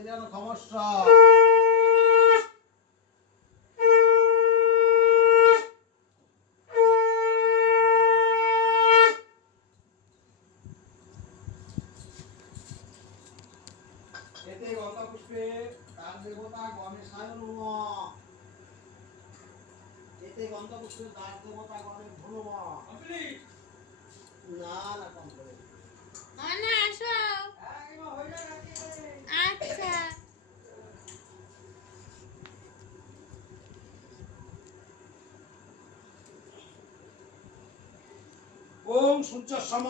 গিরিয়ান খমস্য এতে গন্ধ পুষ্পে তার দেবতা গণেশায় নমঃ। এতে গন্ধ পুষ্পে তার দেবতা গণেশ নমঃ। না না কম করে না আসো। আচ্ছা ওম সূর্য সম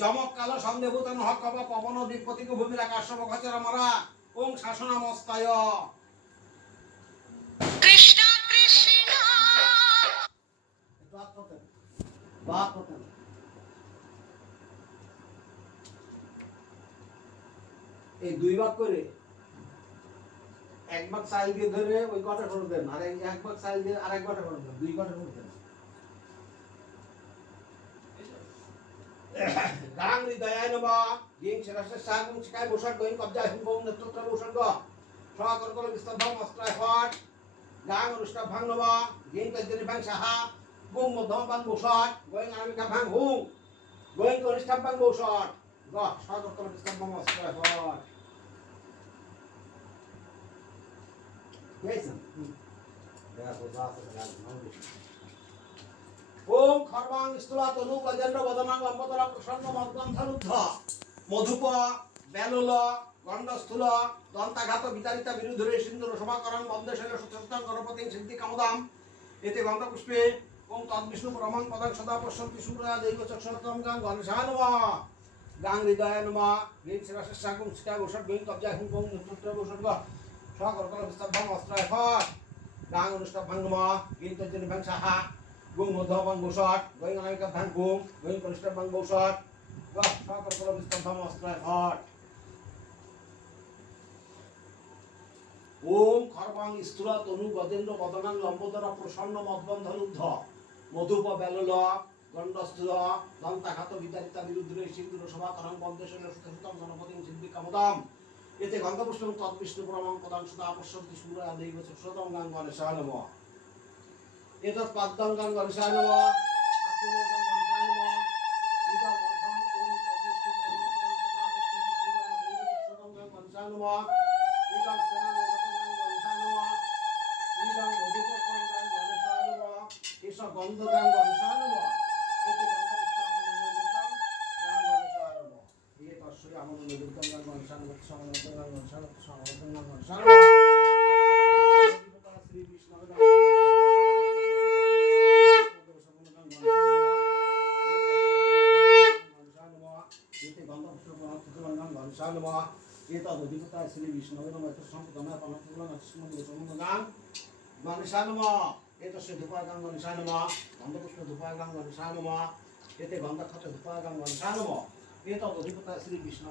যমক কাল সন্দেভূতন হকব পবন দিকপতিক ভূমির আকাশ মুখচর মরা ওম শাসনামস্তায়। কৃষ্ণ কৃষ্ণ এই দুই ভাগ করে এক ভাগ সাইল দিয়ে ধরে ওই কটা করে দেন, আর এক ভাগ সাইল দিয়ে আরেক কটা করে দেন, দুই কটা করে দেন। গাং হৃদয়ায় নমঃ। গিং শিরস্য সাগং শিকায় বসট গোইং কবজা হুম নেতৃত্ব বসট সকরকল বিস্তম্ভম অস্ত্রায় ফট। গাং অনুষ্ঠব ভাং নমঃ। গিং তজ্জনি ভাং সাহা গুং মধ্যম ভাং বসট গোইং আনামিকা ভাং হুং গোইং অনুষ্ঠব ভাং বসট গ সকরকল বিস্তম্ভম অস্ত্রায় ফট। Jason. ওম খর্বাং স্থূলা তনু গজেন্দ্র বদনাং লম্বতরা প্রসন্ন মদগন্ধরুদ্ধ মধুপ বেলুল গণ্ডস্থূল দন্তাঘাত বিতারিতা বিরুদ্ধরে সিন্ধুর সভাকরণ বন্দেশৈল সুতস্তং গণপতিং সিদ্ধি কামদাম। এতে গন্ধপুষ্পে ওম তদ্বিষ্ণু পরমাং পদং সদা পশ্যন্তি সূর্যা দৈব চক্ষুরতম গাং গণেশায় নমঃ। গাং হৃদয়ায় নমঃ। গিং শিরস্য সাগং শিকায় বসট গোইং কবজা হুম গোং নেতৃত্ব বসট সকরকল বিস্তম্ভম অস্ত্রায় ফট। গাং অনুষ্ঠব ভাং নমঃ। গিং তজ্জনি ভাং সাহা গুং মধ্যম ভাং বসট গোইং আনামিকা ভাং গুং গোইং কনিষ্ঠ ভাং বসট গ সকরকল বিস্তম্ভম অস্ত্রায় ফট। ওম খর্বাং স্থূলা তনু গজেন্দ্র বদনাং লম্বোদর প্রসন্ন মদবন্ধরুদ্ধ মধুপ বেলুল গণ্ডস্থূল দন্তাঘাত বিতারিতা বিরুদ্ধরে সিন্ধুর সভাকরণ বন্দেশৈল সুতস্তং গণপতিং সিদ্ধি কামদাম। এতে গন্ধপুষ্পং তদ্বিষ্ণু পরমাং পদাং সদা পশ্যন্তি সূর্যা দৈব চক্ষুরতম গাং গণেশায় নমঃ। এতৎ পাদ্যং গাং গণেশায় নমঃ। আত্মনির্ভর গণেশায় নমঃ। ইদং অর্ধং ওম তদ্বিষ্ণু পরমাং পদাং সদা পশ্যন্তি সূর্যা দৈব চক্ষুরতম গাং গণেশায় নমঃ। ইদং সেনাং গাং গণেশায় নমঃ। ইদং মধুকর্কং গাং গণেশায় নমঃ। এষ গন্ধ গাং গণেশায় নমঃ। এতে গন্ধপুষ্পে আমোদ নৈবেদ্যং গাং গণেশায় নমঃ। ইয়ে তস্যৈ আমোদ নৈবেদ্যং গাং গণেশায় নমঃ। সমাগতং গাং গণেশায় নমঃ। সমাগতং গাং গণেশায় নমঃ। শ্রী বিষ্ণু শ্রী বিষ্ণু গণেশায় নমঃ। এত সে ধূপায় গাং গণেশায় নমঃ। গন্ধপুষ্প ধূপায় গাং গণেশায় নমঃ। এতে গন্ধক্ষত ধূপায় গাং গণেশায় নমঃ। এত অধিপতায় শ্রী বিষ্ণু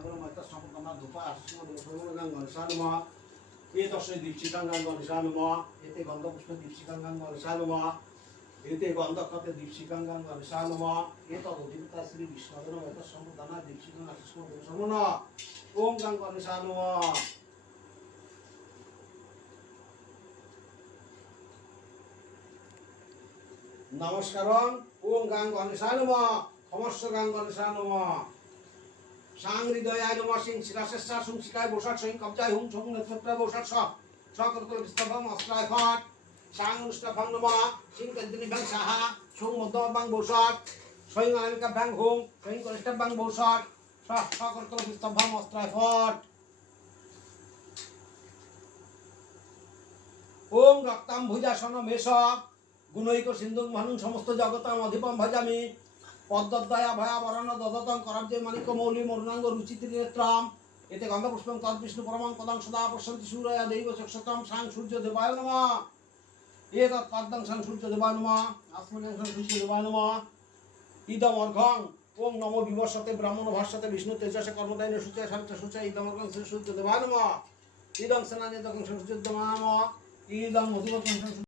সম্পূর্ণ ধূপায় আশিষ্ণ গাং গণেশায় নমঃ। এত সে দীপশিকাং গাং গণেশায় নমঃ। এতে গন্ধপুষ্প দীপশিকাং গাং গণেশায় নমঃ। এতে গন্ধক্ষতে দীপশিকাং গাং গণেশায় নমঃ। এত অধিপতায় শ্রী বিষ্ণু সম্পূর্ণ দীপশিকাং আশিষ্ণ ওম গাং গণেশায় নমঃ। নমস্কারং ওম গাং গণেশায় নমঃ। খমস্য গাং গণেশায় নমঃ। সাং হৃদয়ায় নমঃ। সিং শিরস্য সুং শিকায় বসট সৈং কবজায় হুং ছং নেতৃত্ব বসট সকরকল বিস্তম্ভম অস্ত্রায় ফট। সাং অনুষ্ঠব ভাং নমঃ। সিং তজ্জনি ভাং সাহা ছং মধ্যম ভাং বসট সৈং আনামিকা ভাং হুং সৈং কনিষ্ঠ ভাং বসট সকরকল বিস্তম্ভম অস্ত্রায় ফট। ওম রক্তাম্ভুজাসন মেষ গুণৈক সিন্ধুং মহানুং সমস্ত জগতাম অধিপম ভজামি পদ্মদ্বয়া ভয়াবরণ দদতং করাব্জে মানিক মৌলি মরুণাঙ্গ রুচিত্রিনেত্রাম। এতে গন্ধপুষ্পং তদ্বিষ্ণু পরমাং পদাং সদা পশ্যন্তি সূর্যা দৈব চক্ষুরতম সাং সূর্য দেবায় নমঃ। এতৎ পাদ্যং সাং সূর্য দেবায় নমঃ। আস্মন্যং সাং সূর্য দেবায় নমঃ। ইদম অর্ঘং ওম নমো বিবর্ষতে ব্রাহ্মণ ভাষ্যতে বিষ্ণু তেজসে কর্মদায়িনে সূচয় শান্তি সূচয় ইদম অর্ঘং শ্রী সূর্য দেবায় নমঃ। ইদং সেনানি দং সূর্য দেবায় নমঃ। ইদং মধুমতং